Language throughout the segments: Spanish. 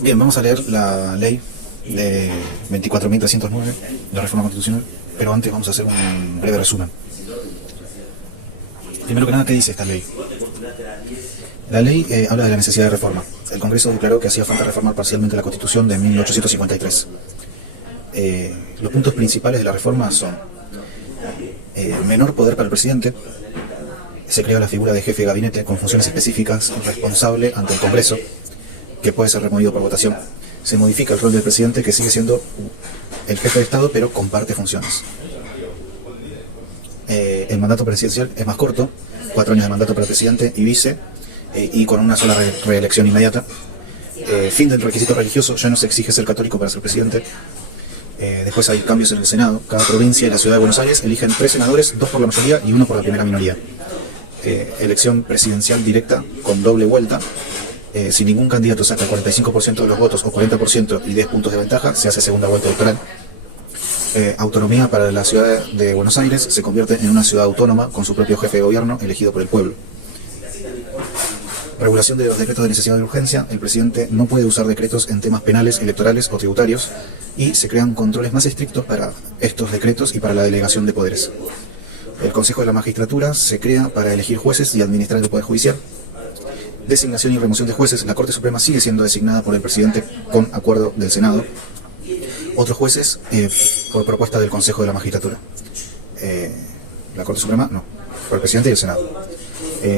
Bien, vamos a leer la ley de 24.309 de reforma constitucional, pero antes vamos a hacer un breve resumen. Primero que nada, ¿qué dice esta ley? La ley habla de la necesidad de reforma. El Congreso declaró que hacía falta reformar parcialmente la Constitución de 1853. Los puntos principales de la reforma son menor poder para el presidente. Se crea la figura de jefe de gabinete con funciones específicas, responsable ante el Congreso, que puede ser removido por votación. Se modifica el rol del presidente, que sigue siendo el jefe de Estado, pero comparte funciones. El mandato presidencial es más corto, 4 años de mandato para el presidente y vice, y con una sola reelección inmediata. Fin del requisito religioso, ya no se exige ser católico para ser presidente. Después hay cambios en el Senado. Cada provincia y la ciudad de Buenos Aires eligen 3 senadores, 2 por la mayoría y 1 por la primera minoría. Elección presidencial directa con doble vuelta. Si ningún candidato saca el 45% de los votos o 40% y 10 puntos de ventaja, se hace segunda vuelta electoral. Autonomía para la ciudad de Buenos Aires, se convierte en una ciudad autónoma con su propio jefe de gobierno elegido por el pueblo. Regulación de los decretos de necesidad de urgencia. El presidente no puede usar decretos en temas penales, electorales o tributarios, y se crean controles más estrictos para estos decretos y para la delegación de poderes. El Consejo de la Magistratura se crea para elegir jueces y administrar el Poder Judicial. Designación y remoción de jueces. La Corte Suprema sigue siendo designada por el presidente con acuerdo del Senado. Otros jueces por propuesta del Consejo de la Magistratura. La Corte Suprema no, por el presidente y el Senado.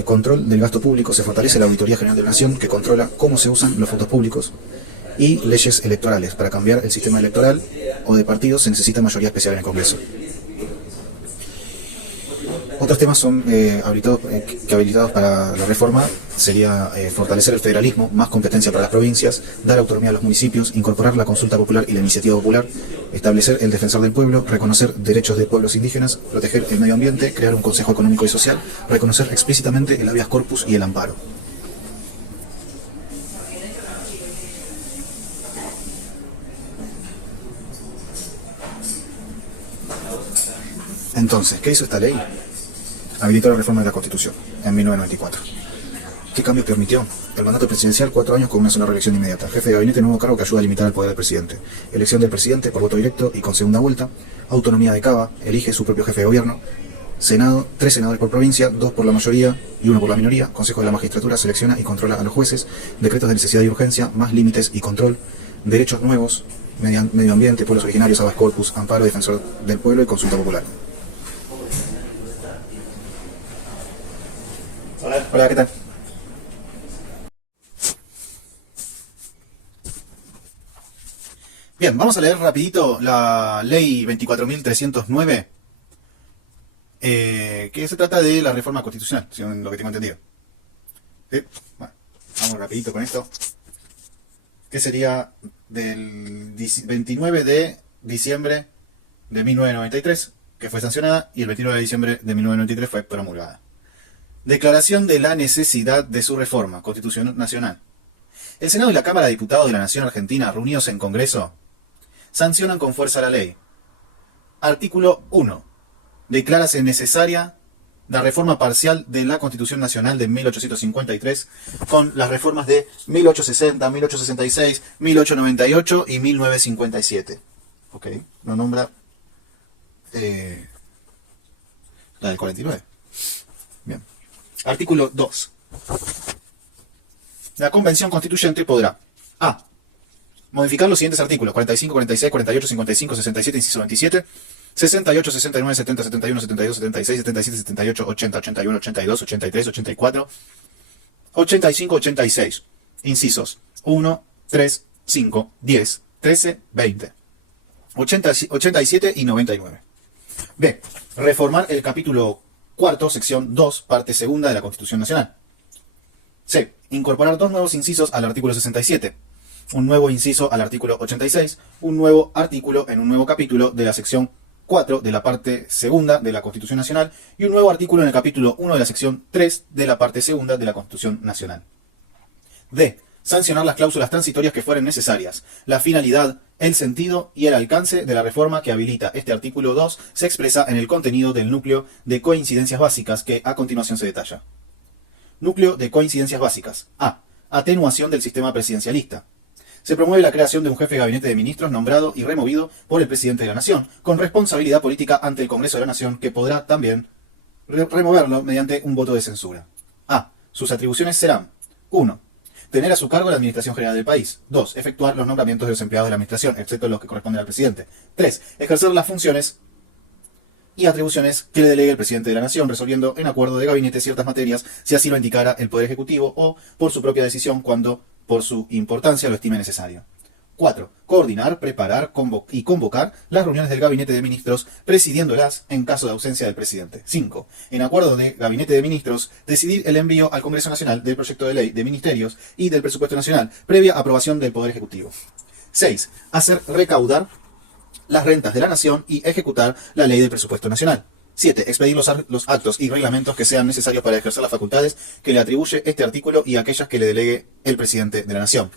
Control del gasto público. Se fortalece la Auditoría General de la Nación, que controla cómo se usan los fondos públicos. Y leyes electorales. Para cambiar el sistema electoral o de partidos se necesita mayoría especial en el Congreso. Otros temas son habilitados para la reforma. Sería fortalecer el federalismo, más competencia para las provincias, dar autonomía a los municipios, incorporar la consulta popular y la iniciativa popular, establecer el defensor del pueblo, reconocer derechos de pueblos indígenas, proteger el medio ambiente, crear un consejo económico y social, reconocer explícitamente el habeas corpus y el amparo. Entonces, ¿qué hizo esta ley? Habilitó la reforma de la Constitución en 1994. ¿Qué cambio permitió? El mandato presidencial, 4 años con una sola reelección inmediata. Jefe de gabinete, nuevo cargo que ayuda a limitar el poder del presidente. Elección del presidente por voto directo y con segunda vuelta. Autonomía de Cava, elige su propio jefe de gobierno. Senado, 3 senadores por provincia, 2 por la mayoría y 1 por la minoría. Consejo de la Magistratura selecciona y controla a los jueces. Decretos de necesidad y urgencia, más límites y control. Derechos nuevos, medio ambiente, pueblos originarios, habeas corpus, amparo, defensor del pueblo y consulta popular. Hola, ¿qué tal? Bien, vamos a leer rapidito la ley 24.309, que se trata de la reforma constitucional, según lo que tengo entendido. ¿Sí? Bueno, vamos rapidito con esto. Que sería del 29 de diciembre de 1993, que fue sancionada, y el 29 de diciembre de 1993 fue promulgada. Declaración de la necesidad de su reforma, Constitución Nacional. El Senado y la Cámara de Diputados de la Nación Argentina, reunidos en Congreso, sancionan con fuerza la ley. Artículo 1. Declárase necesaria la reforma parcial de la Constitución Nacional de 1853 con las reformas de 1860, 1866, 1898 y 1957. Ok, no nombra la del 49. Bien. Artículo 2. La Convención Constituyente podrá: A. Modificar los siguientes artículos: 45, 46, 48, 55, 67, inciso 27, 68, 69, 70, 71, 72, 76, 77, 78, 80, 81, 82, 83, 84, 85, 86, incisos 1, 3, 5, 10, 13, 20, 80, 87 y 99. B. Reformar el capítulo 4, sección 2, parte segunda de la Constitución Nacional. C. Incorporar 2 nuevos incisos al artículo 67, un nuevo inciso al artículo 86, un nuevo artículo en un nuevo capítulo de la sección 4 de la parte segunda de la Constitución Nacional y un nuevo artículo en el capítulo 1 de la sección 3 de la parte segunda de la Constitución Nacional. D. Sancionar las cláusulas transitorias que fueren necesarias. La finalidad, el sentido y el alcance de la reforma que habilita este artículo 2 se expresa en el contenido del núcleo de coincidencias básicas que a continuación se detalla. Núcleo de coincidencias básicas. A. Atenuación del sistema presidencialista. Se promueve la creación de un jefe de gabinete de ministros nombrado y removido por el presidente de la Nación, con responsabilidad política ante el Congreso de la Nación, que podrá también removerlo mediante un voto de censura. A. Sus atribuciones serán: 1. Tener a su cargo la administración general del país. 2. Efectuar los nombramientos de los empleados de la administración, excepto los que corresponden al presidente. 3. Ejercer las funciones y atribuciones que le delegue el presidente de la Nación, resolviendo en acuerdo de gabinete ciertas materias, si así lo indicara el Poder Ejecutivo, o por su propia decisión cuando por su importancia lo estime necesario. 4. Coordinar, preparar y convocar las reuniones del Gabinete de Ministros, presidiéndolas en caso de ausencia del presidente. 5. En acuerdo de Gabinete de Ministros, decidir el envío al Congreso Nacional del proyecto de ley de ministerios y del presupuesto nacional, previa aprobación del Poder Ejecutivo. 6. Hacer recaudar las rentas de la Nación y ejecutar la ley del presupuesto nacional. 7. Expedir los actos y reglamentos que sean necesarios para ejercer las facultades que le atribuye este artículo y aquellas que le delegue el presidente de la Nación.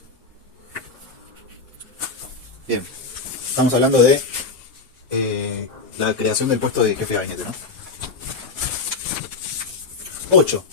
Bien, estamos hablando de la creación del puesto de jefe de gabinete, ¿no? 8.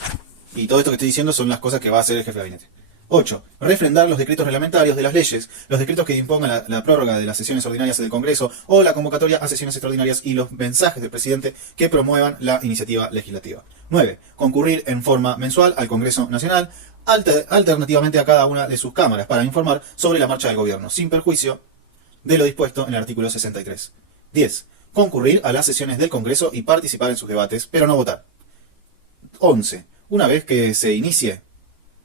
Y todo esto que estoy diciendo son las cosas que va a hacer el jefe de gabinete. 8. Refrendar los decretos reglamentarios de las leyes, los decretos que impongan la prórroga de las sesiones ordinarias del Congreso o la convocatoria a sesiones extraordinarias y los mensajes del presidente que promuevan la iniciativa legislativa. 9. Concurrir en forma mensual al Congreso Nacional, alternativamente a cada una de sus cámaras, para informar sobre la marcha del gobierno, sin perjuicio de lo dispuesto en el artículo 63. 10. Concurrir a las sesiones del Congreso y participar en sus debates, pero no votar. 11. Una vez que se inicie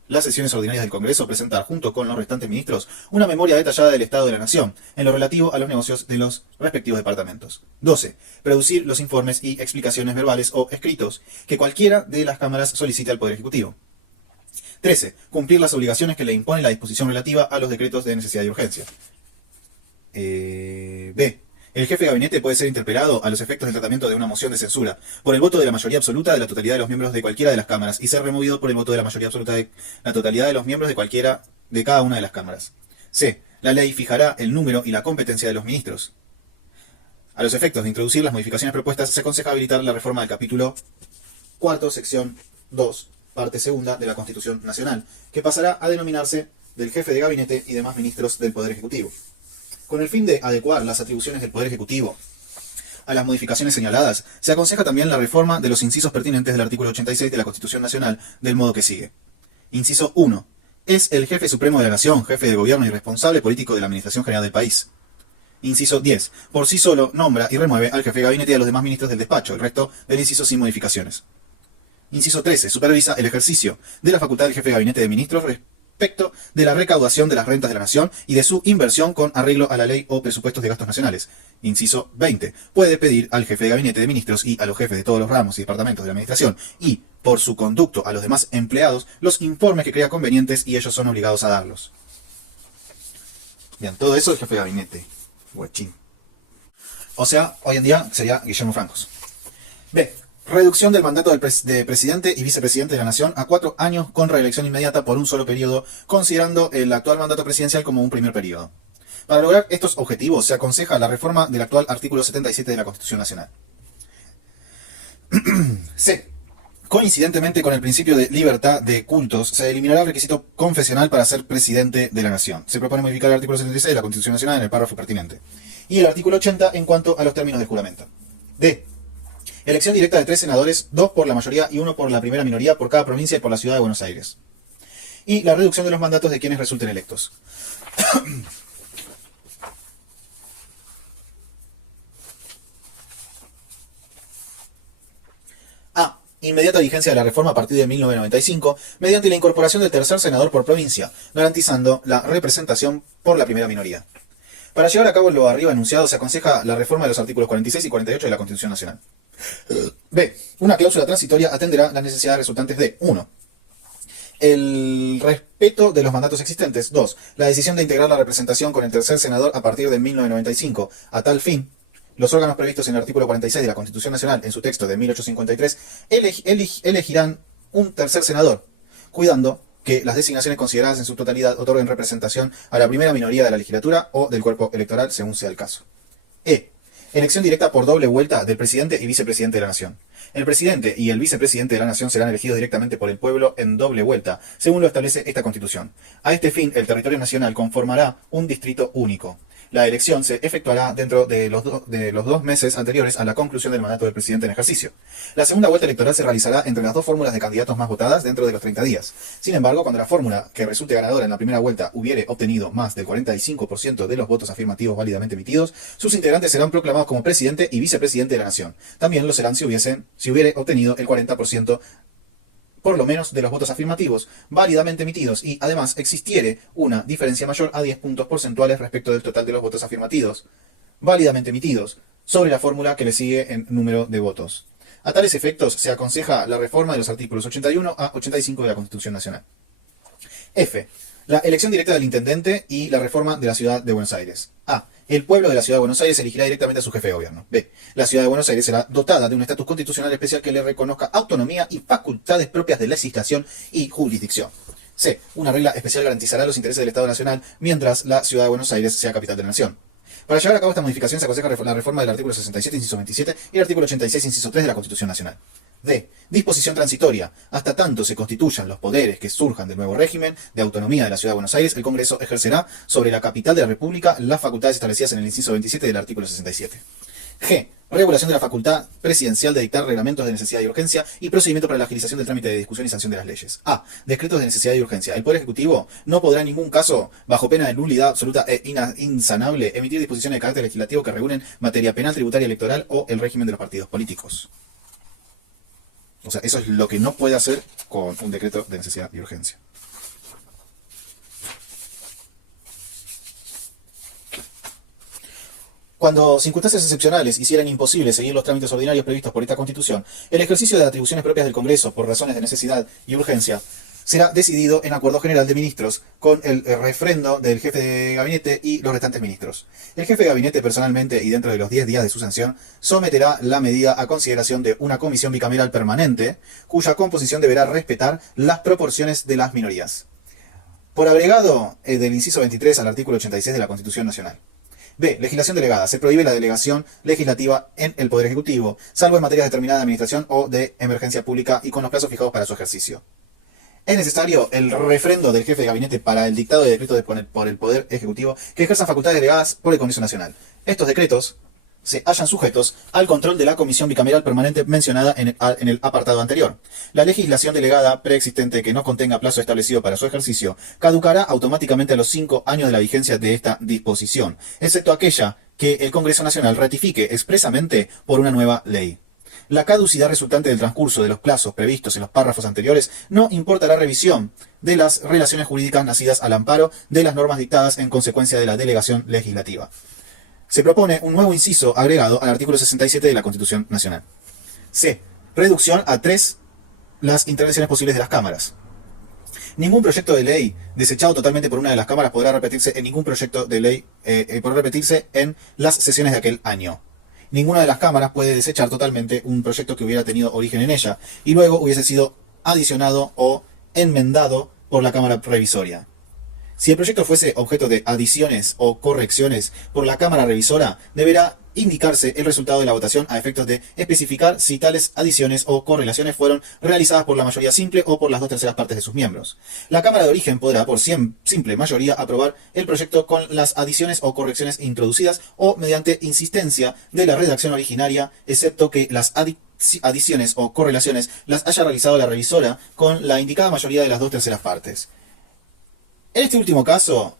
las sesiones ordinarias del Congreso, presentar, junto con los restantes ministros, una memoria detallada del Estado de la Nación, en lo relativo a los negocios de los respectivos departamentos. 12. Producir los informes y explicaciones verbales o escritos que cualquiera de las cámaras solicite al Poder Ejecutivo. 13. Cumplir las obligaciones que le impone la disposición relativa a los decretos de necesidad y urgencia. B. El jefe de gabinete puede ser interpelado a los efectos del tratamiento de una moción de censura por el voto de la mayoría absoluta de la totalidad de los miembros de cualquiera de las cámaras y ser removido por el voto de la mayoría absoluta de la totalidad de los miembros de cada una de las cámaras. C. La ley fijará el número y la competencia de los ministros. A los efectos de introducir las modificaciones propuestas, se aconseja habilitar la reforma del capítulo 4, sección 2, parte segunda de la Constitución Nacional, que pasará a denominarse del jefe de gabinete y demás ministros del Poder Ejecutivo. Con el fin de adecuar las atribuciones del Poder Ejecutivo a las modificaciones señaladas, se aconseja también la reforma de los incisos pertinentes del artículo 86 de la Constitución Nacional, del modo que sigue. Inciso 1. Es el jefe supremo de la Nación, jefe de gobierno y responsable político de la Administración General del país. Inciso 10. Por sí solo nombra y remueve al jefe de gabinete y a los demás ministros del despacho, el resto del inciso sin modificaciones. Inciso 13. Supervisa el ejercicio de la facultad del jefe de gabinete de ministros respecto de la recaudación de las rentas de la Nación y de su inversión con arreglo a la ley o presupuestos de gastos nacionales. Inciso 20. Puede pedir al jefe de gabinete de ministros y a los jefes de todos los ramos y departamentos de la administración y, por su conducto a los demás empleados, los informes que crea convenientes y ellos son obligados a darlos. Bien, todo eso el jefe de gabinete. Guachín. O sea, hoy en día sería Guillermo Francos. B. Reducción del mandato de presidente y vicepresidente de la Nación a 4 años con reelección inmediata por un solo periodo, considerando el actual mandato presidencial como un primer periodo. Para lograr estos objetivos se aconseja la reforma del actual artículo 77 de la Constitución Nacional. C. Coincidentemente con el principio de libertad de cultos, se eliminará el requisito confesional para ser presidente de la Nación. Se propone modificar el artículo 76 de la Constitución Nacional en el párrafo pertinente. Y el artículo 80 en cuanto a los términos del juramento. D. Elección directa de 3 senadores, 2 por la mayoría y 1 por la primera minoría por cada provincia y por la ciudad de Buenos Aires. Y la reducción de los mandatos de quienes resulten electos. A. Inmediata vigencia de la reforma a partir de 1995, mediante la incorporación del tercer senador por provincia, garantizando la representación por la primera minoría. Para llevar a cabo lo arriba enunciado, se aconseja la reforma de los artículos 46 y 48 de la Constitución Nacional. B. Una cláusula transitoria atenderá las necesidades resultantes de 1. El respeto de los mandatos existentes. 2. La decisión de integrar la representación con el tercer senador a partir de 1995. A tal fin, los órganos previstos en el artículo 46 de la Constitución Nacional, en su texto de 1853, elegirán un tercer senador, cuidando que las designaciones consideradas en su totalidad otorguen representación a la primera minoría de la legislatura o del cuerpo electoral, según sea el caso. E. Elección directa por doble vuelta del presidente y vicepresidente de la Nación. El presidente y el vicepresidente de la Nación serán elegidos directamente por el pueblo en doble vuelta, según lo establece esta Constitución. A este fin, el territorio nacional conformará un distrito único. La elección se efectuará dentro de los 2 meses anteriores a la conclusión del mandato del presidente en ejercicio. La segunda vuelta electoral se realizará entre las dos fórmulas de candidatos más votadas dentro de los 30 días. Sin embargo, cuando la fórmula que resulte ganadora en la primera vuelta hubiere obtenido más del 45% de los votos afirmativos válidamente emitidos, sus integrantes serán proclamados como presidente y vicepresidente de la Nación. También lo serán si hubiere obtenido el 40% por lo menos de los votos afirmativos válidamente emitidos y además existiere una diferencia mayor a 10 puntos porcentuales respecto del total de los votos afirmativos válidamente emitidos sobre la fórmula que le sigue en número de votos. A tales efectos se aconseja la reforma de los artículos 81 a 85 de la Constitución Nacional. F. La elección directa del intendente y la reforma de la Ciudad de Buenos Aires. A. El pueblo de la Ciudad de Buenos Aires elegirá directamente a su jefe de gobierno. B. La Ciudad de Buenos Aires será dotada de un estatus constitucional especial que le reconozca autonomía y facultades propias de legislación y jurisdicción. C. Una regla especial garantizará los intereses del Estado Nacional mientras la Ciudad de Buenos Aires sea capital de la nación. Para llevar a cabo esta modificación se aconseja la reforma del artículo 67, inciso 27 y el artículo 86, inciso 3 de la Constitución Nacional. D. Disposición transitoria. Hasta tanto se constituyan los poderes que surjan del nuevo régimen de autonomía de la Ciudad de Buenos Aires, el Congreso ejercerá sobre la capital de la República las facultades establecidas en el inciso 27 del artículo 67. G. Regulación de la facultad presidencial de dictar reglamentos de necesidad y urgencia y procedimiento para la agilización del trámite de discusión y sanción de las leyes. A. Decretos de necesidad y urgencia. El Poder Ejecutivo no podrá en ningún caso, bajo pena de nulidad absoluta e insanable, emitir disposiciones de carácter legislativo que regulen materia penal, tributaria, electoral o el régimen de los partidos políticos. O sea, eso es lo que no puede hacer con un decreto de necesidad y urgencia. Cuando circunstancias excepcionales hicieran imposible seguir los trámites ordinarios previstos por esta Constitución, el ejercicio de atribuciones propias del Congreso por razones de necesidad y urgencia será decidido en acuerdo general de ministros con el refrendo del jefe de gabinete y los restantes ministros. El jefe de gabinete personalmente y dentro de los 10 días de su sanción someterá la medida a consideración de una comisión bicameral permanente cuya composición deberá respetar las proporciones de las minorías. Por agregado del inciso 23 al artículo 86 de la Constitución Nacional. B. Legislación delegada. Se prohíbe la delegación legislativa en el Poder Ejecutivo, salvo en materias determinadas de administración o de emergencia pública y con los plazos fijados para su ejercicio. Es necesario el refrendo del jefe de gabinete para el dictado de decretos por el Poder Ejecutivo que ejerzan facultades delegadas por el Congreso Nacional. Estos decretos se hallan sujetos al control de la comisión bicameral permanente mencionada en el apartado anterior. La legislación delegada preexistente que no contenga plazo establecido para su ejercicio caducará automáticamente a los 5 años de la vigencia de esta disposición, excepto aquella que el Congreso Nacional ratifique expresamente por una nueva ley. La caducidad resultante del transcurso de los plazos previstos en los párrafos anteriores no importa la revisión de las relaciones jurídicas nacidas al amparo de las normas dictadas en consecuencia de la delegación legislativa. Se propone un nuevo inciso agregado al artículo 67 de la Constitución Nacional. C. Reducción a 3 las intervenciones posibles de las cámaras. Ningún proyecto de ley desechado totalmente por una de las cámaras podrá repetirse en ningún proyecto de ley, podrá repetirse en las sesiones de aquel año. Ninguna de las cámaras puede desechar totalmente un proyecto que hubiera tenido origen en ella y luego hubiese sido adicionado o enmendado por la Cámara Revisoria. Si el proyecto fuese objeto de adiciones o correcciones por la Cámara Revisora, deberá indicarse el resultado de la votación a efectos de especificar si tales adiciones o correlaciones fueron realizadas por la mayoría simple o por las 2/3 partes de sus miembros. La Cámara de Origen podrá, por simple mayoría, aprobar el proyecto con las adiciones o correcciones introducidas o mediante insistencia de la redacción originaria, excepto que las adiciones o correlaciones las haya realizado la revisora con la indicada mayoría de las 2/3 partes. En este último caso,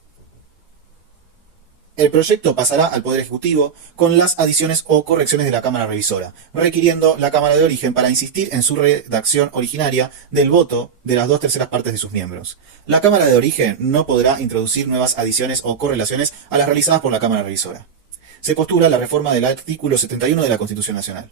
el proyecto pasará al Poder Ejecutivo con las adiciones o correcciones de la Cámara Revisora, requiriendo la Cámara de Origen para insistir en su redacción originaria del voto de las 2/3 partes de sus miembros. La Cámara de Origen no podrá introducir nuevas adiciones o correlaciones a las realizadas por la Cámara Revisora. Se postula la reforma del artículo 71 de la Constitución Nacional.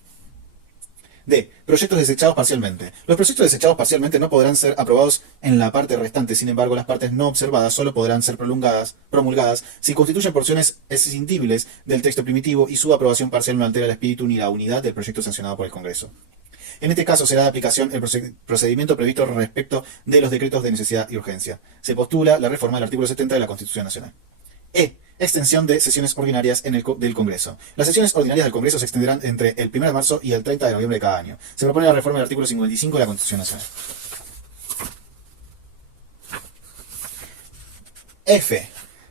D. Proyectos desechados parcialmente. Los proyectos desechados parcialmente no podrán ser aprobados en la parte restante, sin embargo, las partes no observadas solo podrán ser promulgadas si constituyen porciones escindibles del texto primitivo y su aprobación parcial no altera el espíritu ni la unidad del proyecto sancionado por el Congreso. En este caso será de aplicación el procedimiento previsto respecto de los decretos de necesidad y urgencia. Se postula la reforma del artículo 70 de la Constitución Nacional. E. Extensión de sesiones ordinarias del Congreso. Las sesiones ordinarias del Congreso se extenderán entre el 1 de marzo y el 30 de noviembre de cada año. Se propone la reforma del artículo 55 de la Constitución Nacional. F.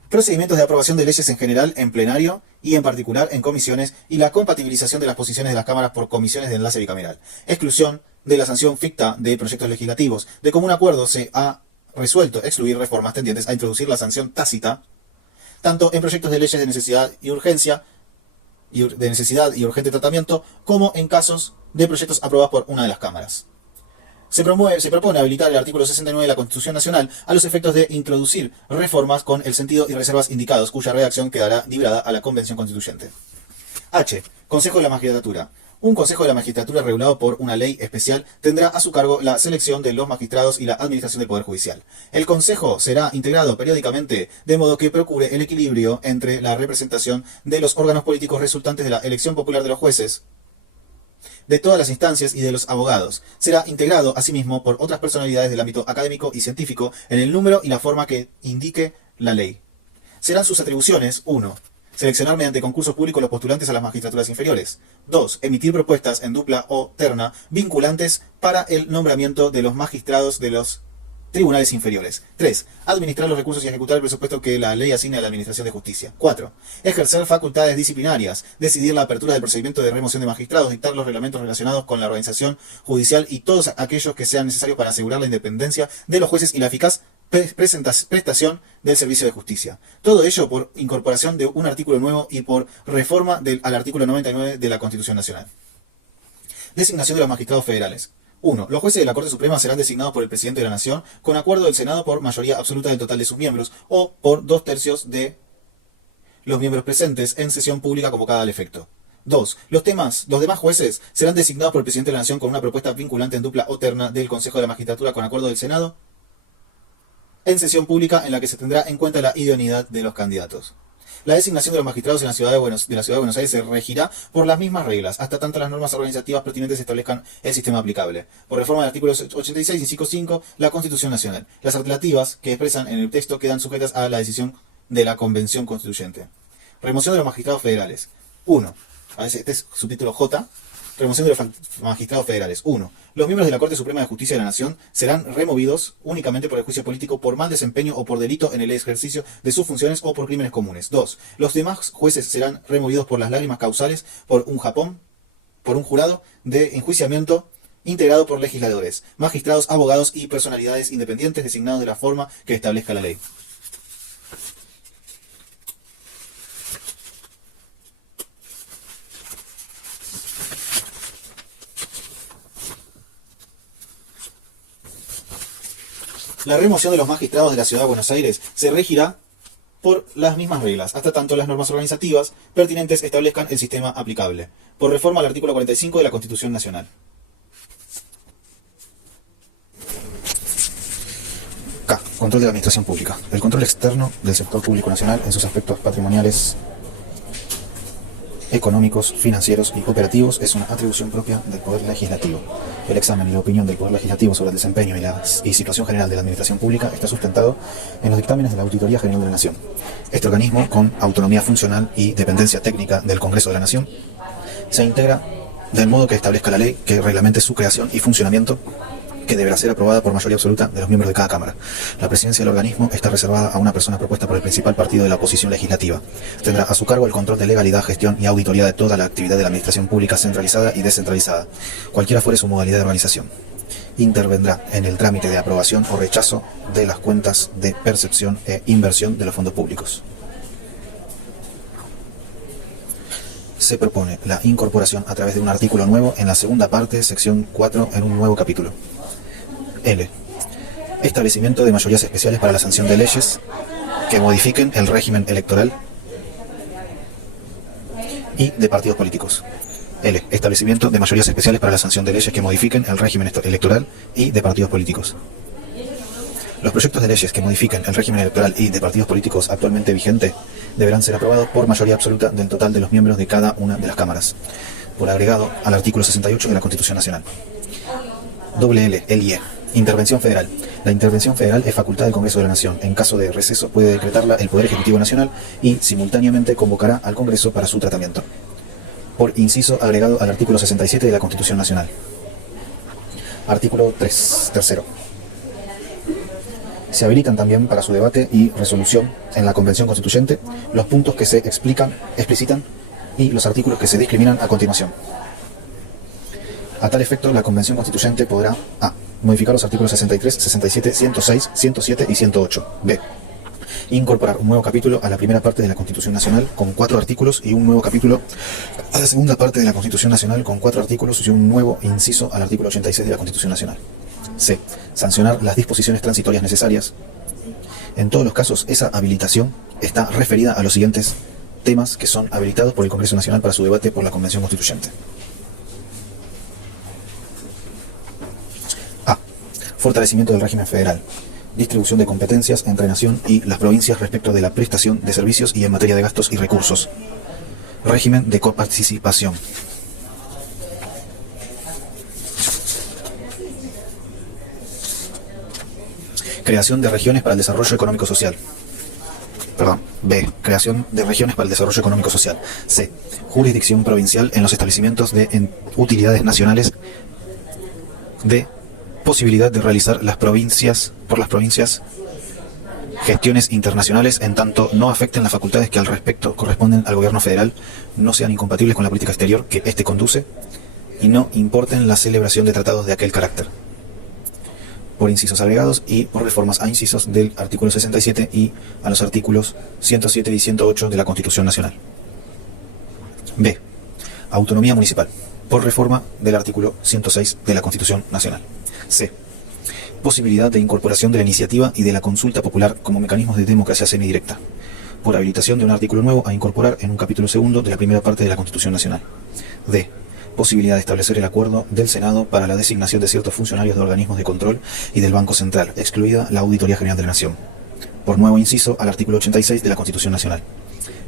Procedimientos de aprobación de leyes en general en plenario y en particular en comisiones y la compatibilización de las posiciones de las cámaras por comisiones de enlace bicameral. Exclusión de la sanción ficta de proyectos legislativos. De común acuerdo se ha resuelto excluir reformas tendientes a introducir la sanción tácita tanto en proyectos de leyes de necesidad y urgencia de necesidad y urgente tratamiento como en casos de proyectos aprobados por una de las cámaras. Se propone habilitar el artículo 69 de la Constitución Nacional a los efectos de introducir reformas con el sentido y reservas indicados, cuya redacción quedará librada a la Convención Constituyente. H. Consejo de la Magistratura. Un Consejo de la Magistratura regulado por una ley especial tendrá a su cargo la selección de los magistrados y la administración del Poder Judicial. El Consejo será integrado periódicamente de modo que procure el equilibrio entre la representación de los órganos políticos resultantes de la elección popular de los jueces, de todas las instancias y de los abogados. Será integrado asimismo por otras personalidades del ámbito académico y científico en el número y la forma que indique la ley. Serán sus atribuciones: 1. Seleccionar mediante concurso público los postulantes a las magistraturas inferiores. 2. Emitir propuestas en dupla o terna vinculantes para el nombramiento de los magistrados de los tribunales inferiores. 3. Administrar los recursos y ejecutar el presupuesto que la ley asigne a la Administración de Justicia. 4. Ejercer facultades disciplinarias, decidir la apertura del procedimiento de remoción de magistrados, dictar los reglamentos relacionados con la organización judicial y todos aquellos que sean necesarios para asegurar la independencia de los jueces y la eficaz prestación del servicio de justicia. Todo ello por incorporación de un artículo nuevo y por reforma al artículo 99 de la Constitución Nacional. Designación de los magistrados federales. 1. Los jueces de la Corte Suprema serán designados por el Presidente de la Nación con acuerdo del Senado por mayoría absoluta del total de sus miembros o por 2/3 de los miembros presentes en sesión pública convocada al efecto. 2. Los demás jueces serán designados por el Presidente de la Nación con una propuesta vinculante en dupla o terna del Consejo de la Magistratura con acuerdo del Senado en sesión pública en la que se tendrá en cuenta la idoneidad de los candidatos. La designación de los magistrados en la Ciudad de Buenos Aires se regirá por las mismas reglas, hasta tanto las normas organizativas pertinentes establezcan el sistema aplicable. Por reforma del artículo 86, inciso 5, la Constitución Nacional. Las alternativas que expresan en el texto quedan sujetas a la decisión de la Convención Constituyente. Remoción de los magistrados federales. 1. Este es subtítulo J. Remoción de los magistrados federales. 1. Los miembros de la Corte Suprema de Justicia de la Nación serán removidos únicamente por el juicio político por mal desempeño o por delito en el ejercicio de sus funciones o por crímenes comunes. 2. Los demás jueces serán removidos por las lágrimas causales por un jurado de enjuiciamiento integrado por legisladores, magistrados, abogados y personalidades independientes designados de la forma que establezca la ley. La remoción de los magistrados de la Ciudad de Buenos Aires se regirá por las mismas reglas, hasta tanto las normas organizativas pertinentes establezcan el sistema aplicable, por reforma al artículo 45 de la Constitución Nacional. K. Control de la administración pública. El control externo del sector público nacional en sus aspectos patrimoniales, económicos, financieros y operativos es una atribución propia del Poder Legislativo. El examen y la opinión del Poder Legislativo sobre el desempeño y situación general de la administración pública está sustentado en los dictámenes de la Auditoría General de la Nación. Este organismo, con autonomía funcional y dependencia técnica del Congreso de la Nación, se integra del modo que establezca la ley que reglamente su creación y funcionamiento, que deberá ser aprobada por mayoría absoluta de los miembros de cada Cámara. La presidencia del organismo está reservada a una persona propuesta por el principal partido de la oposición legislativa. Tendrá a su cargo el control de legalidad, gestión y auditoría de toda la actividad de la administración pública centralizada y descentralizada, cualquiera fuere su modalidad de organización. Intervendrá en el trámite de aprobación o rechazo de las cuentas de percepción e inversión de los fondos públicos. Se propone la incorporación a través de un artículo nuevo en la segunda parte, sección 4, en un nuevo capítulo. L. Establecimiento de mayorías especiales para la sanción de leyes que modifiquen el régimen electoral y de partidos políticos. L. Establecimiento de mayorías especiales para la sanción de leyes que modifiquen el régimen electoral y de partidos políticos. Los proyectos de leyes que modifiquen el régimen electoral y de partidos políticos actualmente vigente deberán ser aprobados por mayoría absoluta del total de los miembros de cada una de las cámaras, por agregado al artículo 68 de la Constitución Nacional. L. Intervención federal. La intervención federal es facultad del Congreso de la Nación. En caso de receso puede decretarla el Poder Ejecutivo Nacional y simultáneamente convocará al Congreso para su tratamiento. Por inciso agregado al artículo 67 de la Constitución Nacional. Artículo 3. Se habilitan también para su debate y resolución en la Convención Constituyente los puntos que se explicitan y los artículos que se discriminan a continuación. A tal efecto, la Convención Constituyente podrá a. Modificar los artículos 63, 67, 106, 107 y 108. B. Incorporar un nuevo capítulo a la primera parte de la Constitución Nacional con 4 artículos y un nuevo capítulo a la segunda parte de la Constitución Nacional con 4 artículos y un nuevo inciso al artículo 86 de la Constitución Nacional. C. Sancionar las disposiciones transitorias necesarias. En todos los casos, esa habilitación está referida a los siguientes temas que son habilitados por el Congreso Nacional para su debate por la Convención Constituyente. A. Fortalecimiento del régimen federal. Distribución de competencias entre nación y las provincias respecto de la prestación de servicios y en materia de gastos y recursos. Régimen de coparticipación. Creación de regiones para el desarrollo económico-social. B. Creación de regiones para el desarrollo económico-social. C. Jurisdicción provincial en los establecimientos de utilidades nacionales. D. Posibilidad de realizar por las provincias gestiones internacionales en tanto no afecten las facultades que al respecto corresponden al gobierno federal, no sean incompatibles con la política exterior que éste conduce y no importen la celebración de tratados de aquel carácter. Por incisos agregados y por reformas a incisos del artículo 67 y a los artículos 107 y 108 de la Constitución Nacional. B. Autonomía municipal, por reforma del artículo 106 de la Constitución Nacional. C. Posibilidad de incorporación de la iniciativa y de la consulta popular como mecanismos de democracia semidirecta, por habilitación de un artículo nuevo a incorporar en un capítulo segundo de la primera parte de la Constitución Nacional. D. Posibilidad de establecer el acuerdo del Senado para la designación de ciertos funcionarios de organismos de control y del Banco Central, excluida la Auditoría General de la Nación, por nuevo inciso al artículo 86 de la Constitución Nacional.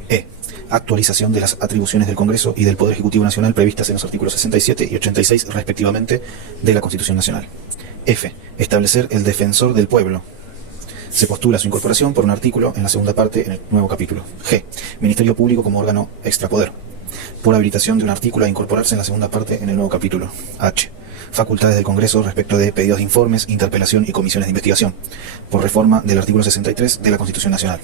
E. Actualización de las atribuciones del Congreso y del Poder Ejecutivo Nacional previstas en los artículos 67 y 86 respectivamente de la Constitución Nacional. F. Establecer el defensor del pueblo. Se postula su incorporación por un artículo en la segunda parte en el nuevo capítulo. G. Ministerio Público como órgano extrapoder, por habilitación de un artículo a incorporarse en la segunda parte en el nuevo capítulo. H. Facultades del Congreso respecto de pedidos de informes, interpelación y comisiones de investigación, por reforma del artículo 63 de la Constitución Nacional.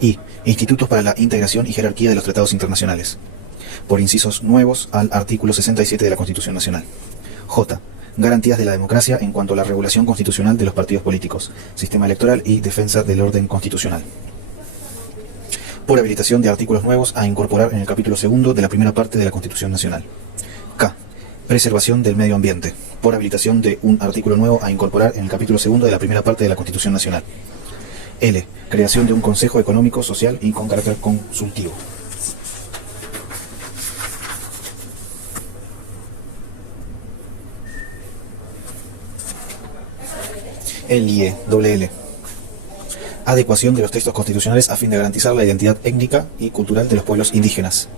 I. Institutos para la integración y jerarquía de los tratados internacionales, por incisos nuevos al artículo 67 de la Constitución Nacional. J. Garantías de la democracia en cuanto a la regulación constitucional de los partidos políticos, sistema electoral y defensa del orden constitucional, por habilitación de artículos nuevos a incorporar en el capítulo segundo de la primera parte de la Constitución Nacional. K. Preservación del medio ambiente, por habilitación de un artículo nuevo a incorporar en el capítulo segundo de la primera parte de la Constitución Nacional. L. Creación de un Consejo Económico, Social y con carácter consultivo. L. Adecuación de los textos constitucionales a fin de garantizar la identidad étnica y cultural de los pueblos indígenas,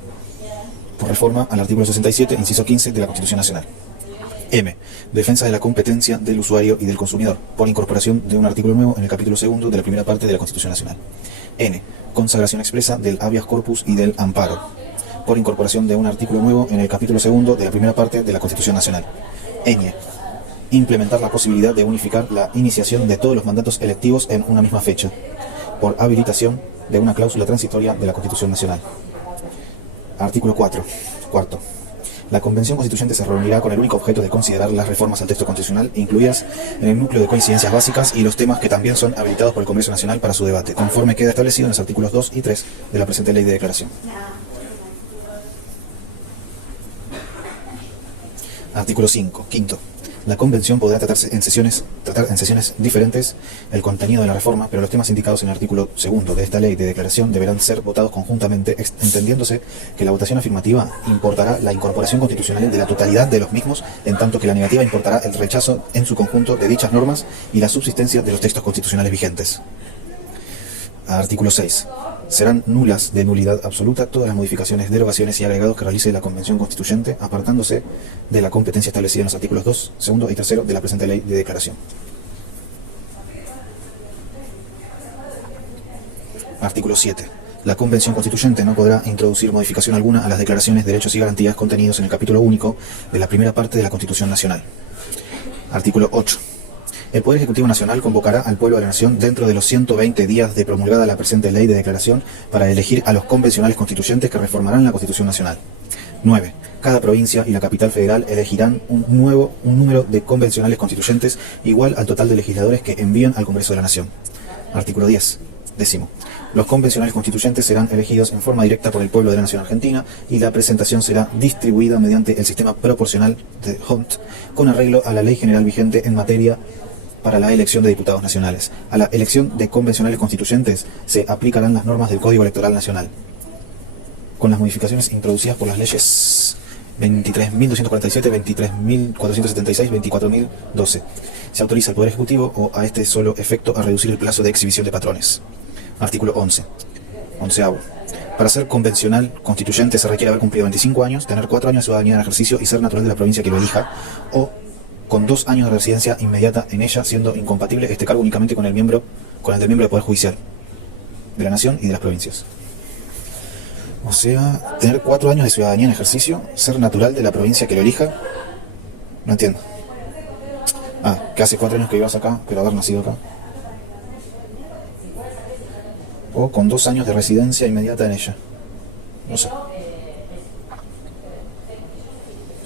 por reforma al artículo 67, inciso 15 de la Constitución Nacional. M. Defensa de la competencia del usuario y del consumidor, por incorporación de un artículo nuevo en el capítulo segundo de la primera parte de la Constitución Nacional. N. Consagración expresa del habeas corpus y del amparo, por incorporación de un artículo nuevo en el capítulo segundo de la primera parte de la Constitución Nacional. Ñ. Implementar la posibilidad de unificar la iniciación de todos los mandatos electivos en una misma fecha, por habilitación de una cláusula transitoria de la Constitución Nacional. Artículo 4. Cuarto. La Convención Constituyente se reunirá con el único objeto de considerar las reformas al texto constitucional incluidas en el núcleo de coincidencias básicas y los temas que también son habilitados por el Congreso Nacional para su debate, conforme queda establecido en los artículos 2 y 3 de la presente Ley de Declaración. Artículo 5. Quinto. La Convención podrá tratar en sesiones diferentes el contenido de la reforma, pero los temas indicados en el artículo 2 de esta ley de declaración deberán ser votados conjuntamente, entendiéndose que la votación afirmativa importará la incorporación constitucional de la totalidad de los mismos, en tanto que la negativa importará el rechazo en su conjunto de dichas normas y la subsistencia de los textos constitucionales vigentes. Artículo 6. Serán nulas de nulidad absoluta todas las modificaciones, derogaciones y agregados que realice la Convención Constituyente, apartándose de la competencia establecida en los artículos 2, 2 y 3 de la presente Ley de Declaración. Artículo 7. La Convención Constituyente no podrá introducir modificación alguna a las declaraciones, derechos y garantías contenidos en el capítulo único de la primera parte de la Constitución Nacional. Artículo 8. El Poder Ejecutivo Nacional convocará al pueblo de la Nación dentro de los 120 días de promulgada la presente ley de declaración para elegir a los convencionales constituyentes que reformarán la Constitución Nacional. 9. Cada provincia y la capital federal elegirán un número de convencionales constituyentes igual al total de legisladores que envían al Congreso de la Nación. Artículo 10. Décimo. Los convencionales constituyentes serán elegidos en forma directa por el pueblo de la Nación Argentina y la presentación será distribuida mediante el sistema proporcional de Hont con arreglo a la ley general vigente en materia para la elección de diputados nacionales. A la elección de convencionales constituyentes se aplicarán las normas del Código Electoral Nacional, con las modificaciones introducidas por las leyes 23.247, 23.476, 24.012. Se autoriza al Poder Ejecutivo o a este solo efecto a reducir el plazo de exhibición de patrones. Artículo 11. Onceavo. Para ser convencional constituyente se requiere haber cumplido 25 años, tener 4 años de ciudadanía en ejercicio y ser natural de la provincia que lo elija, o con 2 años de residencia inmediata en ella, siendo incompatible este cargo únicamente con el del miembro del Poder Judicial de la Nación y de las provincias. O sea, tener 4 años de ciudadanía en ejercicio, ser natural de la provincia que lo elija. No entiendo. Que hace 4 años que vivas acá, pero haber nacido acá. O con 2 años de residencia inmediata en ella. No sé.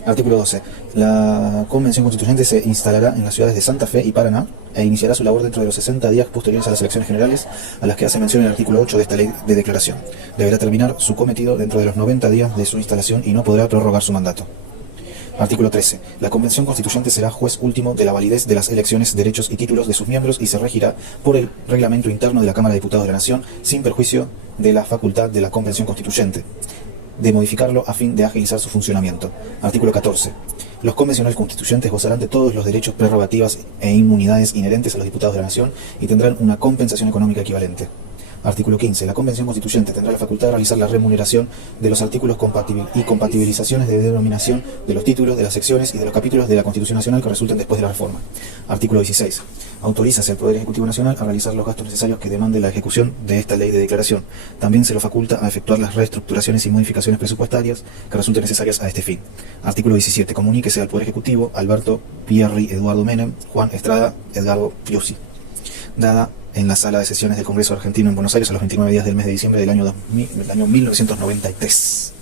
Artículo 12. La Convención Constituyente se instalará en las ciudades de Santa Fe y Paraná e iniciará su labor dentro de los 60 días posteriores a las elecciones generales a las que hace mención el artículo 8 de esta ley de declaración. Deberá terminar su cometido dentro de los 90 días de su instalación y no podrá prorrogar su mandato. Artículo 13. La Convención Constituyente será juez último de la validez de las elecciones, derechos y títulos de sus miembros y se regirá por el reglamento interno de la Cámara de Diputados de la Nación, sin perjuicio de la facultad de la Convención Constituyente de modificarlo a fin de agilizar su funcionamiento. Artículo 14. Los convencionales constituyentes gozarán de todos los derechos, prerrogativas e inmunidades inherentes a los diputados de la Nación y tendrán una compensación económica equivalente. Artículo 15. La Convención Constituyente tendrá la facultad de realizar la remuneración de los artículos y compatibilizaciones de denominación de los títulos, de las secciones y de los capítulos de la Constitución Nacional que resulten después de la reforma. Artículo 16. Autorízase al Poder Ejecutivo Nacional a realizar los gastos necesarios que demande la ejecución de esta ley de declaración. También se lo faculta a efectuar las reestructuraciones y modificaciones presupuestarias que resulten necesarias a este fin. Artículo 17. Comuníquese al Poder Ejecutivo Alberto Pierri Eduardo Menem, Juan Estrada, Edgardo Piusi. Dada en la sala de sesiones del Congreso Argentino en Buenos Aires a los 29 días del mes de diciembre del año 1993.